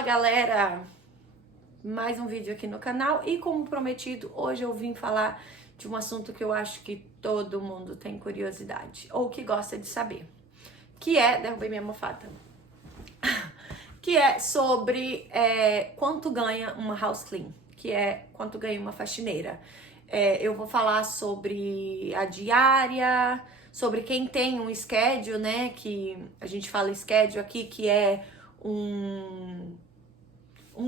Fala galera, mais um vídeo aqui no canal e como prometido, hoje eu vim falar de um assunto que eu acho que todo mundo tem curiosidade ou que gosta de saber, que é, derrubei minha almofada, que é sobre quanto ganha uma house clean, que é quanto ganha uma faxineira. Eu vou falar sobre a diária, sobre quem tem um schedule, né, que a gente fala schedule aqui, que é um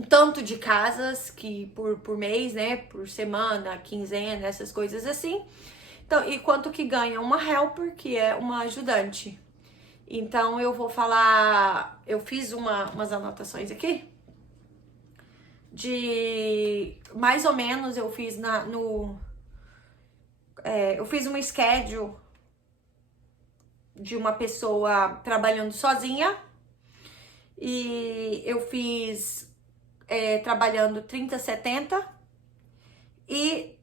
tanto de casas que por mês, né, por semana, quinzena, essas coisas assim. Então, e quanto que ganha uma helper, que é uma ajudante. Então eu vou falar, eu fiz umas anotações aqui de mais ou menos eu fiz eu fiz uma schedule de uma pessoa trabalhando sozinha e eu fiz trabalhando 30-70 e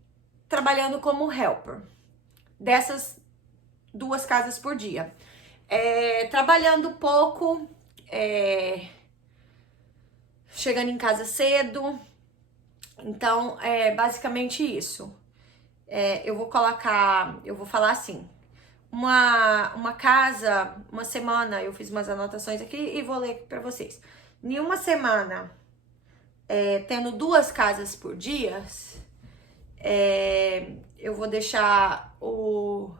trabalhando como helper dessas duas casas por dia. Trabalhando pouco, chegando em casa cedo. Então, é basicamente isso. Eu vou falar assim, uma casa, uma semana, eu fiz umas anotações aqui e vou ler pra vocês. Em uma semana, tendo duas casas por dia, eu vou deixar o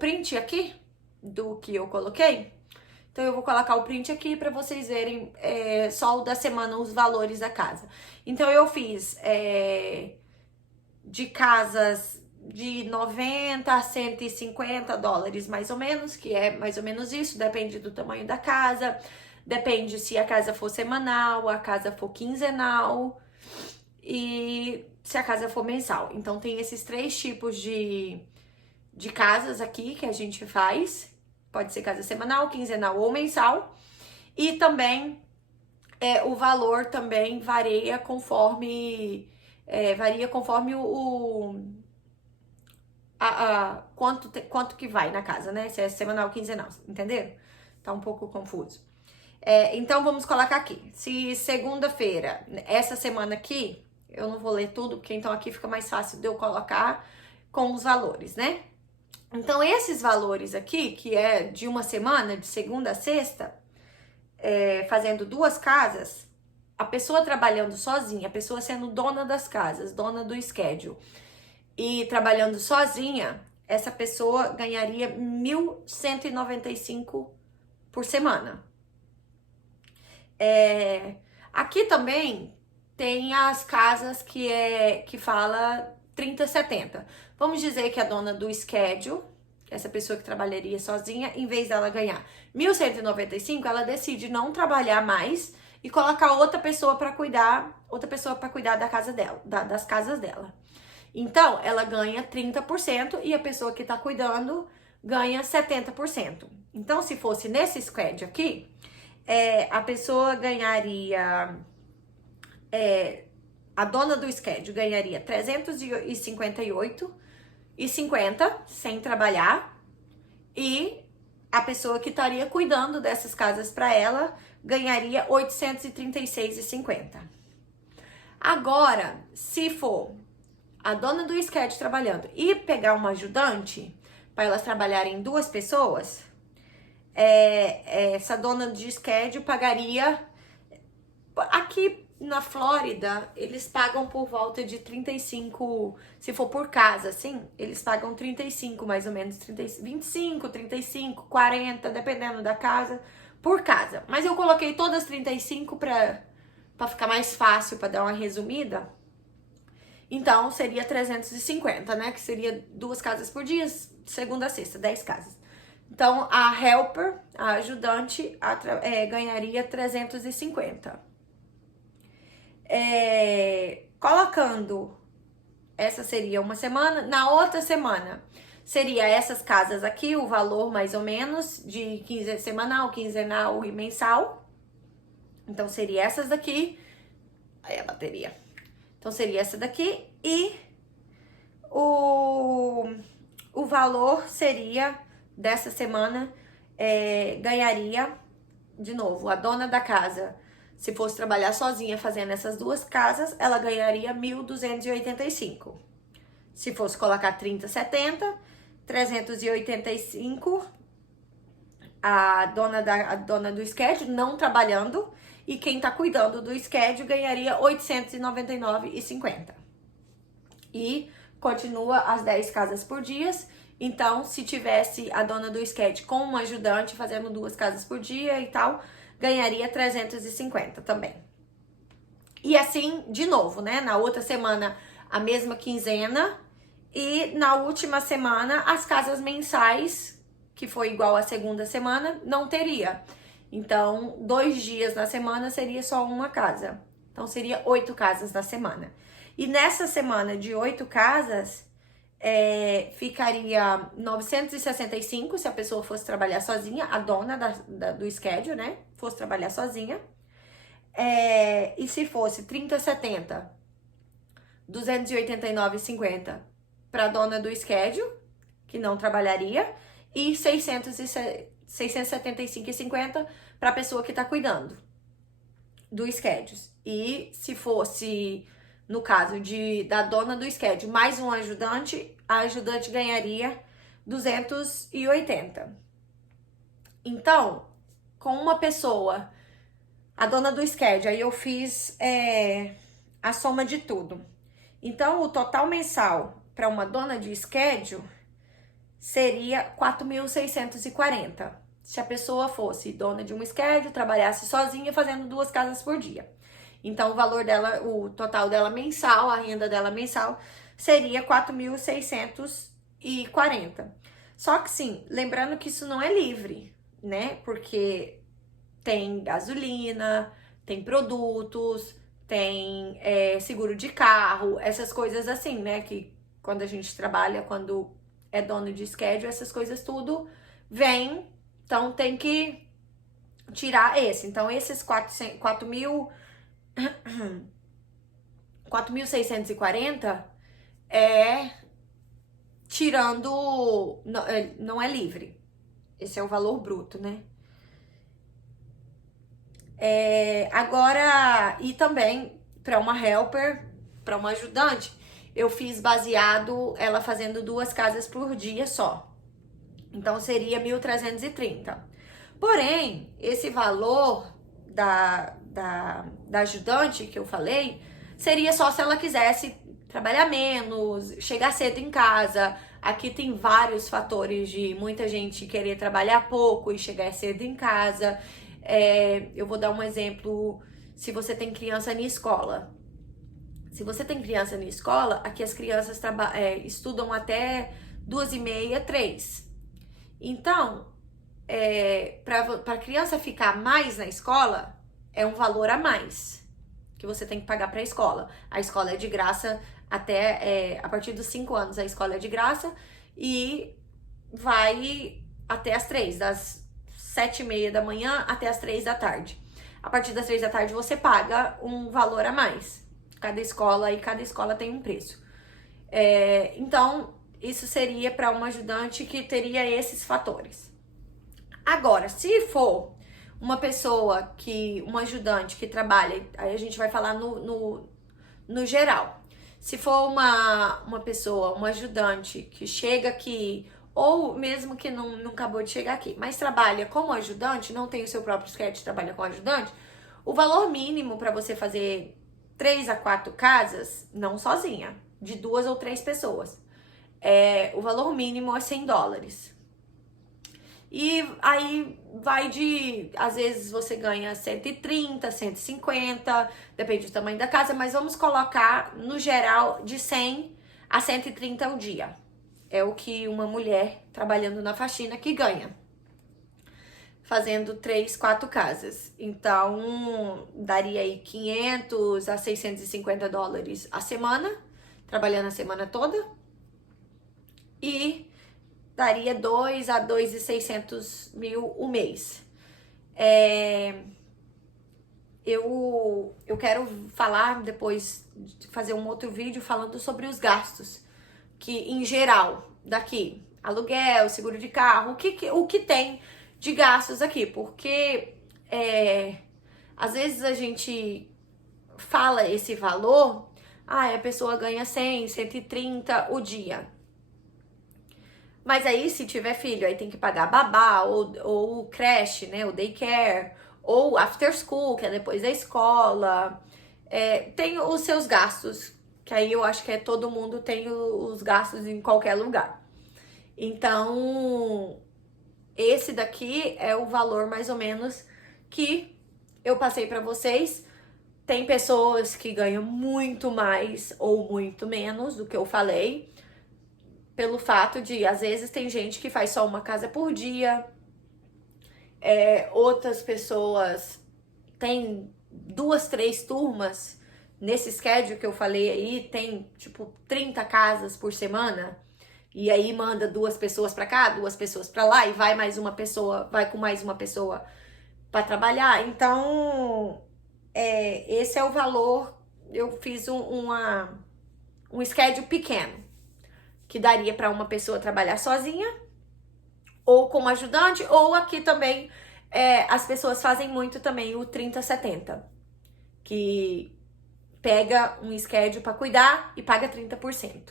print aqui do que eu coloquei. Então eu vou colocar o print aqui para vocês verem só o da semana, os valores da casa. Então eu fiz de casas de 90 a 150 dólares mais ou menos, que é mais ou menos isso, depende do tamanho da casa, depende se a casa for semanal, a casa for quinzenal e se a casa for mensal. Então tem esses três tipos de casas aqui que a gente faz. Pode ser casa semanal, quinzenal ou mensal. E também o valor também varia conforme quanto que vai na casa, né? Se é semanal ou quinzenal, entenderam? Tá um pouco confuso. Então vamos colocar aqui. Se segunda-feira, essa semana aqui, eu não vou ler tudo, porque então aqui fica mais fácil de eu colocar com os valores, né? Então, esses valores aqui, que é de uma semana, de segunda a sexta, fazendo duas casas, a pessoa trabalhando sozinha, a pessoa sendo dona das casas, dona do schedule, e trabalhando sozinha, essa pessoa ganharia 1.195 por semana. Aqui também tem as casas que fala 30-70. Vamos dizer que a dona do schedule, essa pessoa que trabalharia sozinha, em vez dela ganhar 1.195, ela decide não trabalhar mais e colocar outra pessoa para cuidar da casa dela, das casas dela. Então, ela ganha 30% e a pessoa que tá cuidando ganha 70%. Então, se fosse nesse schedule aqui, a pessoa ganharia... a dona do schedule ganharia 358,50 sem trabalhar, e a pessoa que estaria cuidando dessas casas para ela ganharia 836,50. Agora, se for a dona do schedule trabalhando e pegar uma ajudante para elas trabalharem duas pessoas, essa dona de schedule pagaria aqui na Flórida, eles pagam por volta de 35, se for por casa, assim, eles pagam 35, mais ou menos, 25, 35, 40, dependendo da casa, por casa. Mas eu coloquei todas 35 pra ficar mais fácil, pra dar uma resumida. Então, seria 350, né, que seria duas casas por dia, segunda a sexta, 10 casas. Então, a helper, a ajudante, ganharia 350. Colocando, essa seria uma semana, na outra semana seria essas casas aqui, o valor mais ou menos de semanal, quinzenal e mensal. Então seria essas daqui, aí a bateria. Então seria essa daqui e o valor seria dessa semana, ganharia, de novo, a dona da casa Se fosse trabalhar sozinha fazendo essas duas casas, ela ganharia 1.285. Se fosse colocar 30/70, 385, a dona do schedule não trabalhando, e quem tá cuidando do schedule ganharia 899,50. E continua as 10 casas por dia. Então, se tivesse a dona do schedule com uma ajudante fazendo 2 casas por dia e tal, ganharia 350 também. E assim, de novo, né? Na outra semana, a mesma quinzena. E na última semana, as casas mensais, que foi igual à segunda semana, não teria. Então, 2 dias na semana seria só uma casa. Então, seria 8 casas na semana. E nessa semana de 8 casas, ficaria 965 se a pessoa fosse trabalhar sozinha, a dona do schedule, né? Fosse trabalhar sozinha. E se fosse 30/70, 289,50 para a dona do schedule, que não trabalharia, e 675,50 para a pessoa que está cuidando do schedule. E se fosse, no caso da dona do schedule, mais um ajudante, a ajudante ganharia 280. Então, com uma pessoa, a dona do schedule, aí eu fiz a soma de tudo. Então, o total mensal para uma dona de schedule seria 4.640. Se a pessoa fosse dona de um schedule, trabalhasse sozinha fazendo 2 casas por dia. Então, o valor dela, o total dela mensal, a renda dela mensal, seria 4.640. Só que sim, lembrando que isso não é livre, né? Porque tem gasolina, tem produtos, tem seguro de carro, essas coisas assim, né? Que quando a gente trabalha, quando é dono de schedule, essas coisas tudo vem, então tem que tirar esse. Então, esses 4.640 tirando, não é livre. Esse é o valor bruto, né? Agora, e também para uma helper, para uma ajudante, eu fiz baseado ela fazendo 2 casas por dia só. Então, seria 1.330. Porém, esse valor da ajudante que eu falei, seria só se ela quisesse trabalhar menos, chegar cedo em casa. Aqui tem vários fatores de muita gente querer trabalhar pouco e chegar cedo em casa. Eu vou dar um exemplo, se você tem criança na escola. Se você tem criança na escola, aqui as crianças estudam até 2h30, 3. Então, para a criança ficar mais na escola, é um valor a mais que você tem que pagar para a escola. A escola é de graça até, a partir dos 5 anos, a escola é de graça e vai até as 3, das 7h30 da manhã até as 3 da tarde. A partir das 3 da tarde você paga um valor a mais. Cada escola tem um preço. Então, isso seria para uma ajudante que teria esses fatores. Agora, se for uma pessoa uma ajudante que trabalha, aí a gente vai falar no geral. Se for uma pessoa, uma ajudante que chega aqui, ou mesmo que não acabou de chegar aqui, mas trabalha como ajudante, não tem o seu próprio schedule, trabalha como ajudante, o valor mínimo para você fazer 3 a 4 casas, não sozinha, de 2 ou 3 pessoas, o valor mínimo é $100. E aí vai às vezes você ganha 130, 150, depende do tamanho da casa, mas vamos colocar no geral de 100 a 130 ao dia. É o que uma mulher trabalhando na faxina que ganha, fazendo 3, 4 casas. Então, daria aí 500 a 650 dólares a semana, trabalhando a semana toda. E daria 2 a 2.600 mil o mês. Eu quero falar depois, fazer um outro vídeo falando sobre os gastos, que em geral, daqui, aluguel, seguro de carro, o que tem de gastos aqui, porque Às vezes a gente fala esse valor, a pessoa ganha 100, 130 o dia. Mas aí, se tiver filho, aí tem que pagar babá, ou creche, né, o daycare, ou after school, que é depois da escola. Tem os seus gastos, que aí eu acho que todo mundo tem os gastos em qualquer lugar. Então, esse daqui é o valor mais ou menos que eu passei para vocês. Tem pessoas que ganham muito mais ou muito menos do que eu falei, pelo fato de, às vezes, tem gente que faz só uma casa por dia, outras pessoas têm 2, 3 turmas. Nesse schedule que eu falei aí, tem tipo 30 casas por semana. E aí manda 2 pessoas pra cá, 2 pessoas pra lá, e vai mais uma pessoa, vai com mais uma pessoa pra trabalhar. Então, esse é o valor. Eu fiz um schedule pequeno, que daria pra uma pessoa trabalhar sozinha, ou como ajudante, ou aqui também as pessoas fazem muito também o 30-70, que pega um schedule pra cuidar e paga 30%.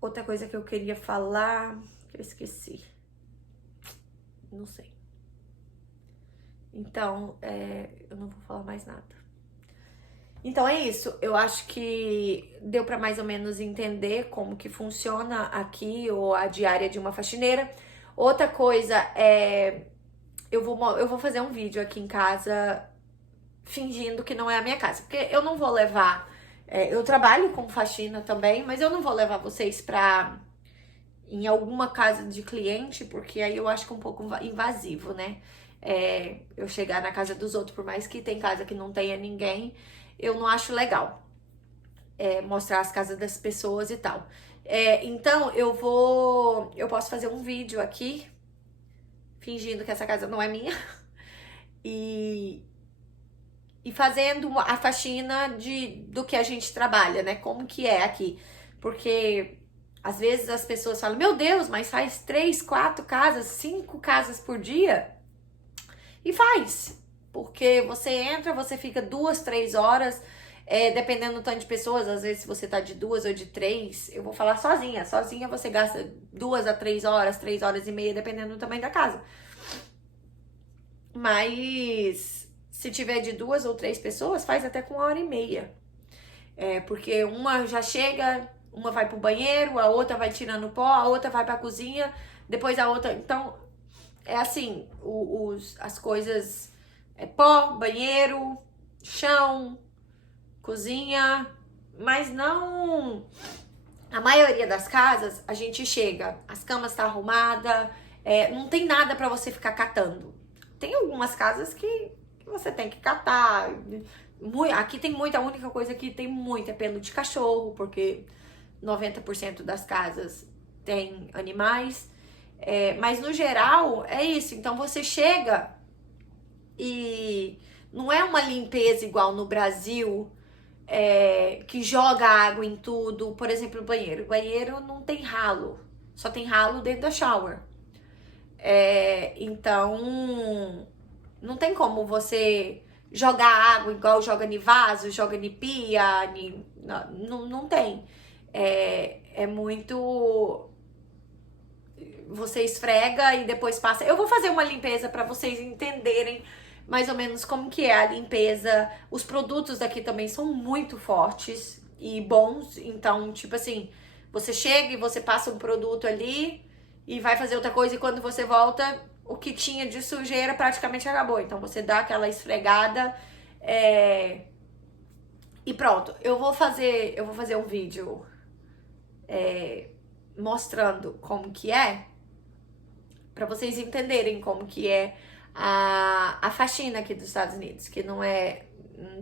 Outra coisa que eu queria falar, que eu esqueci. Não sei. Então, eu não vou falar mais nada. Então é isso. Eu acho que deu pra mais ou menos entender como que funciona aqui ou a diária de uma faxineira. Outra coisa eu vou fazer um vídeo aqui em casa fingindo que não é a minha casa, porque eu não vou levar. Eu trabalho com faxina também, mas eu não vou levar vocês em alguma casa de cliente, porque aí eu acho que é um pouco invasivo, né? Eu chegar na casa dos outros, por mais que tem casa que não tenha ninguém, eu não acho legal mostrar as casas das pessoas e tal. Então eu posso fazer um vídeo aqui fingindo que essa casa não é minha e fazendo a faxina do que a gente trabalha, né? Como que é aqui. Porque às vezes as pessoas falam, meu Deus, mas faz 3, 4 casas, 5 casas por dia. E faz. Porque você entra, você fica 2, 3 horas, dependendo do tanto de pessoas, às vezes se você tá de 2 ou de 3, eu vou falar sozinha. Sozinha você gasta 2 a 3 horas, 3 horas e meia, dependendo do tamanho da casa. Mas se tiver de 2 ou 3 pessoas, faz até com 1h30. Porque uma já chega, uma vai pro banheiro, a outra vai tirando pó, a outra vai pra cozinha, depois a outra. Então, é assim, as coisas pó, banheiro, chão, cozinha, mas não. A maioria das casas, a gente chega, as camas tá arrumada, não tem nada pra você ficar catando. Tem algumas casas que você tem que catar. Aqui tem muita, a única coisa que tem muito é pelo de cachorro, porque 90% das casas tem animais. Mas no geral é isso. Então você chega e não é uma limpeza igual no Brasil, que joga água em tudo. Por exemplo, o banheiro. O banheiro não tem ralo, só tem ralo dentro da shower. Então não tem como você jogar água igual joga em vaso, joga em pia, não tem. É muito. Você esfrega e depois passa. Eu vou fazer uma limpeza para vocês entenderem mais ou menos como que é a limpeza. Os produtos daqui também são muito fortes e bons. Então, tipo assim, você chega e você passa um produto ali e vai fazer outra coisa, e quando você volta, o que tinha de sujeira praticamente acabou. Então você dá aquela esfregada e pronto. Eu vou fazer um vídeo mostrando como que é, pra vocês entenderem como que é a faxina aqui dos Estados Unidos, que não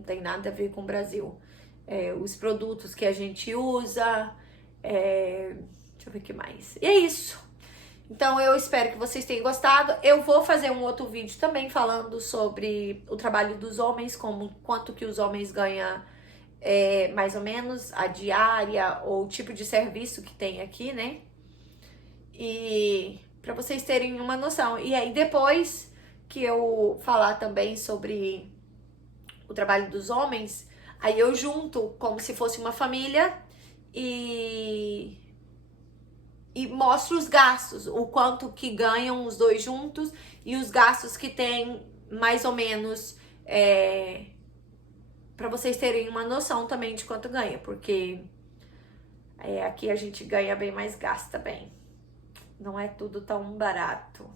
tem nada a ver com o Brasil. Os produtos que a gente usa, deixa eu ver o que mais. E é isso. Então eu espero que vocês tenham gostado. Eu vou fazer um outro vídeo também falando sobre o trabalho dos homens, quanto que os homens ganham mais ou menos a diária ou o tipo de serviço que tem aqui, né? E para vocês terem uma noção. E aí depois que eu falar também sobre o trabalho dos homens, aí eu junto como se fosse uma família e mostro os gastos, o quanto que ganham os dois juntos e os gastos que tem mais ou menos, para vocês terem uma noção também de quanto ganha, porque aqui a gente ganha bem, mas gasta bem. Não é tudo tão barato.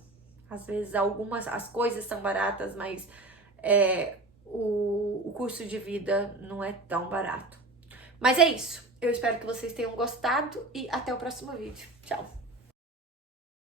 Às vezes as coisas são baratas, mas o custo de vida não é tão barato. Mas é isso. Eu espero que vocês tenham gostado e até o próximo vídeo. Tchau!